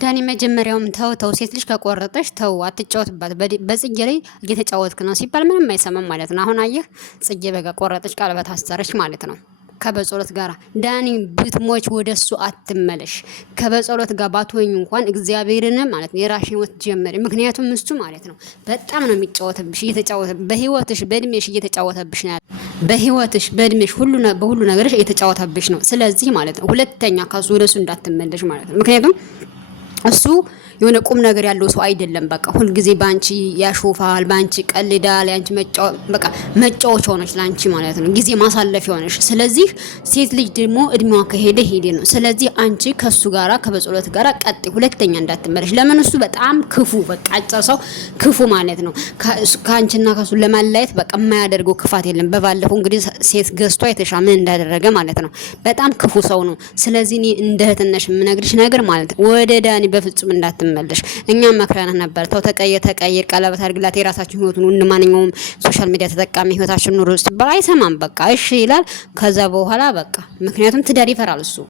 ዳኒ መጀመሪያውም ተው ሴት ልጅ ከቆረጠሽ ተው አትጫወትባት። በጽጌ ላይ እየተጫወትክ ነው ሲባል ምንም አይሰማም ማለት ነው። አሁን አየህ ጽጌ በጋ ቆረጠች፣ ቀለበት አሰረች ማለት ነው ከበጸሎት ጋር። ዳኒ ብትሞች ወደሱ አትመለሽ። ከበጸሎት ጋር ባትወኝ እንኳን እግዚአብሔርን ማለት ነው የራሽን ወት ጀመሪ። ምክንያቱም እሱ ማለት ነው በጣም ነው የሚጫወተብሽ፣ በህይወትሽ በእድሜሽ እየተጫወተብሽ ነው ያለው። በህይወትሽ በእድሜሽ በሁሉ ነገርሽ እየተጫወተብሽ ነው። ስለዚህ ማለት ነው ሁለተኛ ካሱ ወደሱ እንዳትመለሽ ማለት ነው። ምክንያቱም እሱ የሆነ ቁም ነገር ያለው ሰው አይደለም። በቃ ሁሉ ጊዜ ባንቺ ያሾፋል፣ ባንቺ ቀልዳል፣ ያንቺ መጫወቻ ሆነች ላንቺ ማለት ነው፣ ጊዜ ማሳለፊያ ሆነሽ። ስለዚህ ሴት ልጅ ደግሞ እድሜዋ ከሄደ ነው። ስለዚህ አንቺ ከሱ ጋራ ከበጸሎት ጋራ ቀጥ ሁለተኛ እንዳትመለሽ። ለምን እሱ በጣም ክፉ፣ በቃ አጭር ሰው ክፉ ማለት ነው። ካንቺና ከሱ ለማላየት በቃ የማያደርገው ክፋት የለም። በባለፈው እንግዲህ ሴት ገዝቶ አይተሻ ምን እንዳደረገ ማለት ነው። በጣም ክፉ ሰው ነው። ስለዚህ እኔ እንደ እህትነሽ የምነግርሽ ነገር ማለት ወደ ዳኒ በፍጹም እንዳትመለሽ። እኛም መክረንህ ነበር። ተው ተቀየር፣ ቀለበት አድርግላት፣ የራሳችን ህይወት ነው፣ እንደማንኛውም ሶሻል ሚዲያ ተጠቃሚ ህይወታችን ኑሮ ሲባል አይሰማም። በቃ እሺ ይላል። ከዛ በኋላ በቃ ምክንያቱም ትዳር ይፈራል እሱ